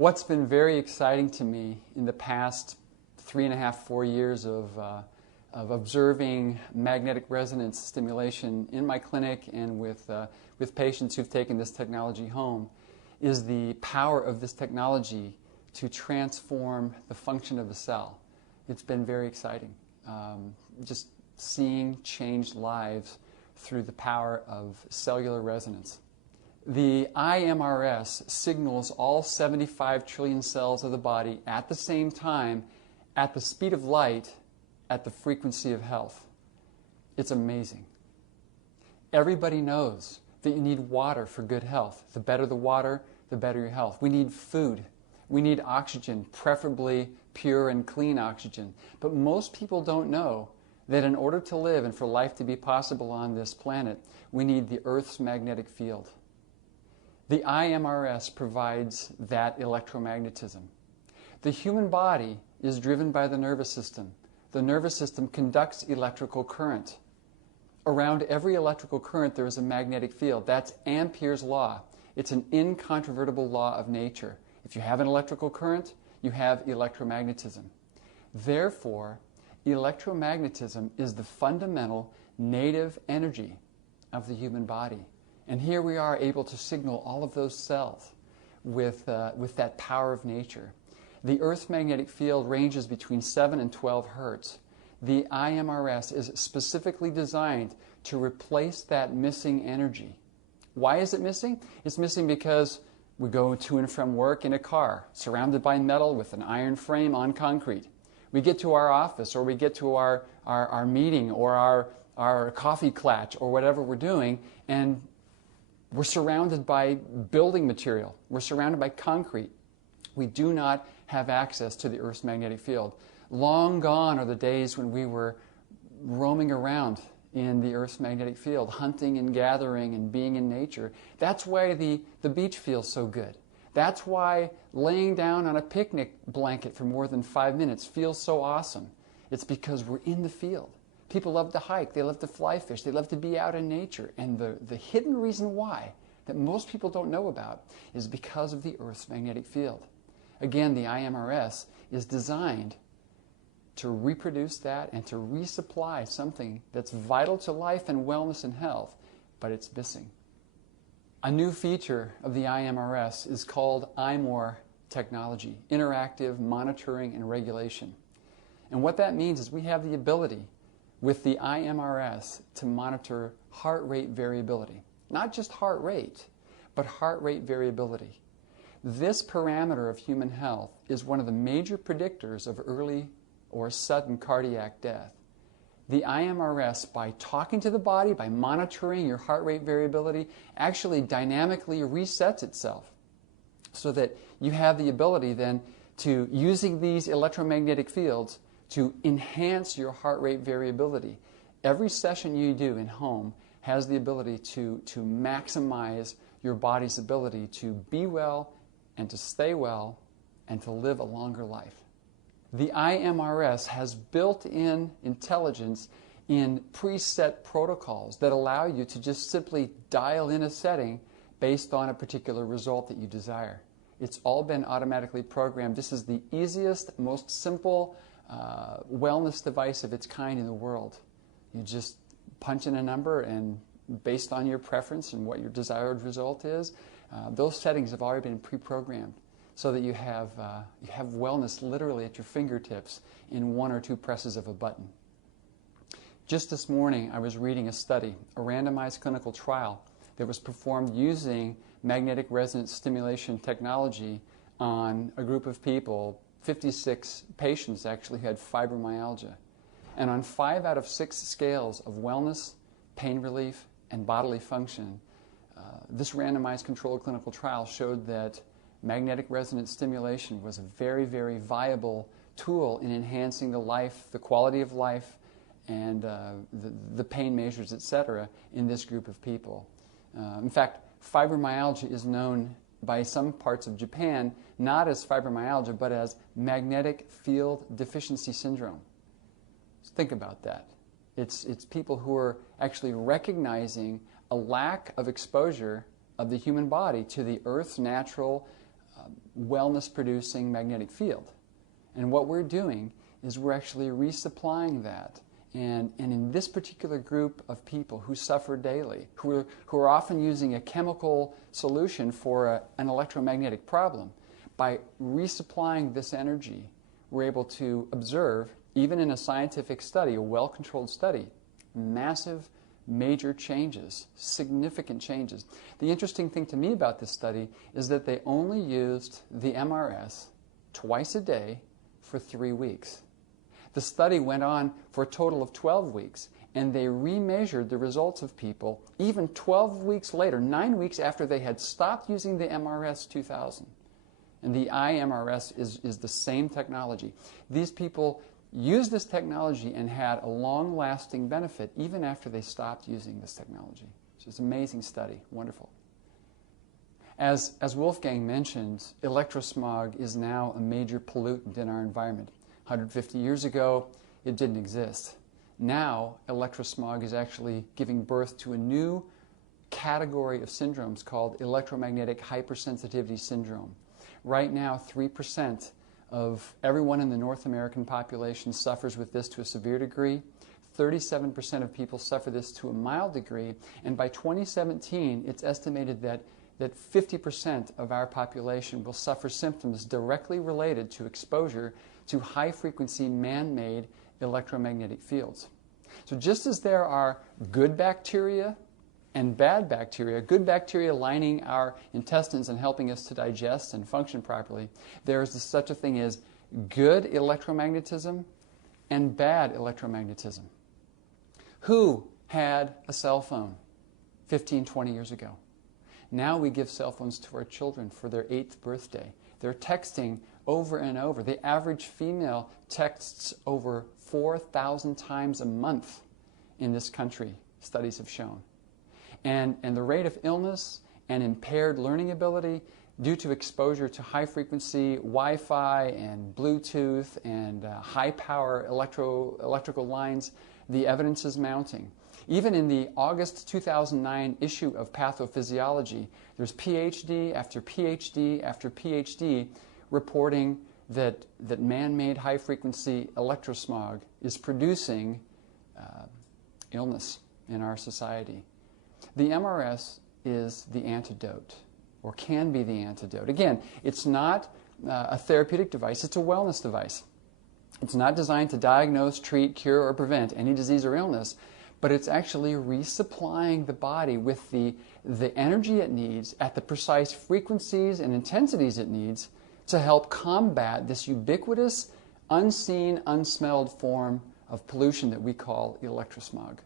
What's been very exciting to me in the past 3.5, 4 years of observing magnetic resonance stimulation in my clinic and with patients who've taken this technology home is the power of this technology to transform the function of the cell. It's been very exciting, just seeing changed lives through the power of cellular resonance. The IMRS signals all 75 trillion cells of the body at the same time, at the speed of light, at the frequency of health. It's amazing. Everybody knows that you need water for good health. The better the water, the better your health. We need food. We need oxygen, preferably pure and clean oxygen. But most people don't know that in order to live and for life to be possible on this planet, we need the Earth's magnetic field. The IMRS provides that electromagnetism. The human body is driven by the nervous system. The nervous system conducts electrical current. Around every electrical current there is a magnetic field. That's Ampere's law. It's an incontrovertible law of nature. If you have an electrical current, you have electromagnetism. Therefore, electromagnetism is the fundamental native energy of the human body. And here we are able to signal all of those cells with that power of nature. The Earth's magnetic field ranges between 7 and 12 hertz. The IMRS is specifically designed to replace that missing energy. Why is it missing? It's missing because we go to and from work in a car, surrounded by metal with an iron frame on concrete. We get to our office, or we get to our meeting, or our coffee clutch, or whatever we're doing, and we're surrounded by building material. We're surrounded by concrete. We do not have access to the Earth's magnetic field. Long gone are the days when we were roaming around in the Earth's magnetic field, hunting and gathering and being in nature. That's why the beach feels so good. That's why laying down on a picnic blanket for more than 5 minutes feels so awesome. It's because we're in the field. People love to hike, they love to fly fish, they love to be out in nature. And the hidden reason why that most people don't know about is because of the Earth's magnetic field. Again, the IMRS is designed to reproduce that and to resupply something that's vital to life and wellness and health, but it's missing. A new feature of the IMRS is called iMore technology, interactive monitoring and regulation. And what that means is we have the ability with the IMRS to monitor heart rate variability. Not just heart rate, but heart rate variability. This parameter of human health is one of the major predictors of early or sudden cardiac death. The IMRS, by talking to the body, by monitoring your heart rate variability, actually dynamically resets itself so that you have the ability then to, using these electromagnetic fields, to enhance your heart rate variability. Every session you do in home has the ability to maximize your body's ability to be well and to stay well and to live a longer life. The IMRS has built-in intelligence in preset protocols that allow you to just simply dial in a setting based on a particular result that you desire. It's all been automatically programmed. This is the easiest, most simple wellness device of its kind in the world. You just punch in a number, and based on your preference and what your desired result is, those settings have already been pre-programmed so that you have wellness literally at your fingertips in 1 or 2 presses of a button. Just this morning I was reading a study, a randomized clinical trial that was performed using magnetic resonance stimulation technology on a group of people. 56 patients actually had fibromyalgia. And on 5 out of 6 scales of wellness, pain relief, and bodily function, this randomized controlled clinical trial showed that magnetic resonance stimulation was a very, very viable tool in enhancing the life, the quality of life, and the pain measures, etc., in this group of people. In fact, fibromyalgia is known by some parts of Japan not as fibromyalgia, but as magnetic field deficiency syndrome. So think about that. It's people who are actually recognizing a lack of exposure of the human body to the Earth's natural wellness-producing magnetic field. And what we're doing is we're actually resupplying that. And in this particular group of people who suffer daily, who are often using a chemical solution for an electromagnetic problem, by resupplying this energy, we're able to observe, even in a scientific study, a well-controlled study, massive, major changes, significant changes. The interesting thing to me about this study is that they only used the MRS twice a day for 3 weeks. The study went on for a total of 12 weeks, and they remeasured the results of people even 12 weeks later, 9 weeks after they had stopped using the MRS 2000. And the iMRS is the same technology. These people used this technology and had a long-lasting benefit even after they stopped using this technology. So it's an amazing study, wonderful. As Wolfgang mentioned, electrosmog is now a major pollutant in our environment. 150 years ago, it didn't exist. Now, electrosmog is actually giving birth to a new category of syndromes called electromagnetic hypersensitivity syndrome. Right now, 3% of everyone in the North American population suffers with this to a severe degree. 37% of people suffer this to a mild degree. And by 2017, it's estimated that 50% of our population will suffer symptoms directly related to exposure to high-frequency man-made electromagnetic fields. So just as there are good bacteria and bad bacteria, good bacteria lining our intestines and helping us to digest and function properly, there is such a thing as good electromagnetism and bad electromagnetism. Who had a cell phone 15, 20 years ago? Now we give cell phones to our children for their 8th birthday. They're texting over and over. The average female texts over 4,000 times a month in this country, studies have shown. And the rate of illness and impaired learning ability due to exposure to high-frequency Wi-Fi and Bluetooth and high-power electrical lines, the evidence is mounting. Even in the August 2009 issue of Pathophysiology, there's PhD after PhD after PhD reporting that man-made high-frequency electrosmog is producing illness in our society. The MRS is the antidote, or can be the antidote. Again, it's not a therapeutic device, it's a wellness device. It's not designed to diagnose, treat, cure, or prevent any disease or illness, but it's actually resupplying the body with the energy it needs at the precise frequencies and intensities it needs to help combat this ubiquitous, unseen, unsmelled form of pollution that we call electrosmog.